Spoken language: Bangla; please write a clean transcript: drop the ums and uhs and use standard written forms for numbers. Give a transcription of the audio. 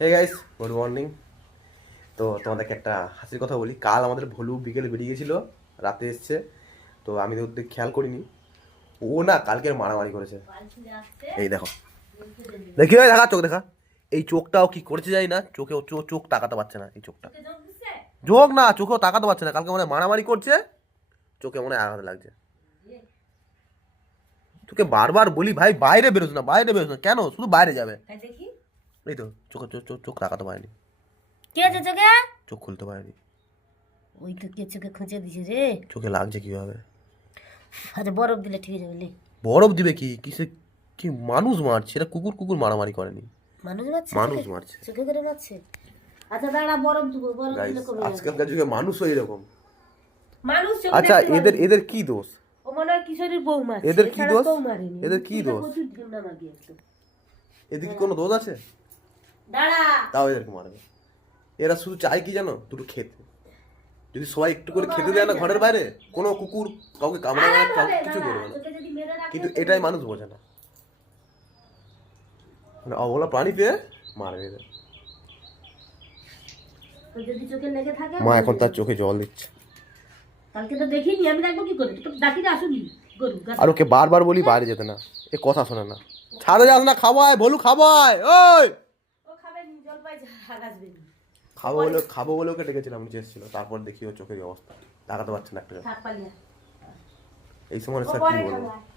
Hey guys, good morning. তো তোমাদেরকে একটা হাসির কথা বলি। কাল আমাদের ভলু বিকেলে বেরিয়ে গেছিলো, রাতে এসছে। তো আমি তো ওদের খেয়াল করিনি। ও না কালকে মারামারি করেছে। এই দেখো, দেখি ভাই, দেখা চোখ দেখা। এই চোখটাও কি করেছে যাই না, চোখে চোখ তাকাতে পারছে না। এই চোখটা যোগ না, চোখেও তাকাতে পারছে না। কালকে মনে হয় মারামারি করছে, চোখে মনে হয় আঘাত লাগছে। তোকে বারবার বলি ভাই, বাইরে বেরোস না, বাইরে বেরোস না। কেন শুধু বাইরে যাবে? এই তো চোখে চোখ তাকাতে পারেনি। কে আছে চোখে? চোখ খুলতে পারেনি। ওই তো কে চোখে খুঁজে দিছে রে। চোখে লাগছে কিভাবে? আচ্ছা বরফ দিলে ঠিক হয়ে যাবে লে। বরফ দিবে কি? কিসে? কি মানুষ মারছে? এটা কুকুর মারামারি করেনি, মানুষ মারছে? মানুষ মারছে। চোখে করে মারছে। আচ্ছা দাঁড়া, বরফ দিব, বরফ গাইস, দিলে কমে যাবে। আজকালকার যুগে মানুষও এরকম। মানুষ চোখ আচ্ছা, দেখতে পারে না। এদের কি দোষ? ও মনে হয় কিশোরীর বউ মারছে। এদের কি এছাড়া দোষ? কেউ মারেনি। এদের কি এটা দোষ? প্রচুর ঢিমনা মাগিয়ে একটু। এদের কি কোনো দোষ আছে? দাঁড়া। তাও এদেরকে মারবে। এরা শুধু চায় কি জানো? দুটো খেতে। যদি সবাই একটু করে খেতে দেয় না ঘরের বাইরে, কোনো কুকুর কাউকে কামড়াবে না, কাউকে কিছু করবে না। তোকে যদি মেরে রাখে কিন্তু এটাই মানুষ বোঝে না। মানে অবলা প্রাণী পেয়ে মারবে এদের। তো যদি চোখে লেগে থাকে মা এখন তার চোখে জল দিচ্ছে। কালকে তো দেখিনি, আমি দেখবো কি করে? তো ডাকি না আসুনি গরু গাছ। আর ওকে বারবার বলি বাইরে যেতে না, এ কথা শোনে না। ছাদে যাস না, খাবায় ভলু, খাবায়। ওই ও খাবে নি, জল পাই হাগ আসবে নি। খাবো বলে ওকে ডেকেছিলাম, নিচে এসেছিল। তারপর দেখি ও চোখের অবস্থা, তাকাতে পারছে না একটা। থাক পালিয়া। এই সময় ও স্যার পরে কি বলবো? খাবে।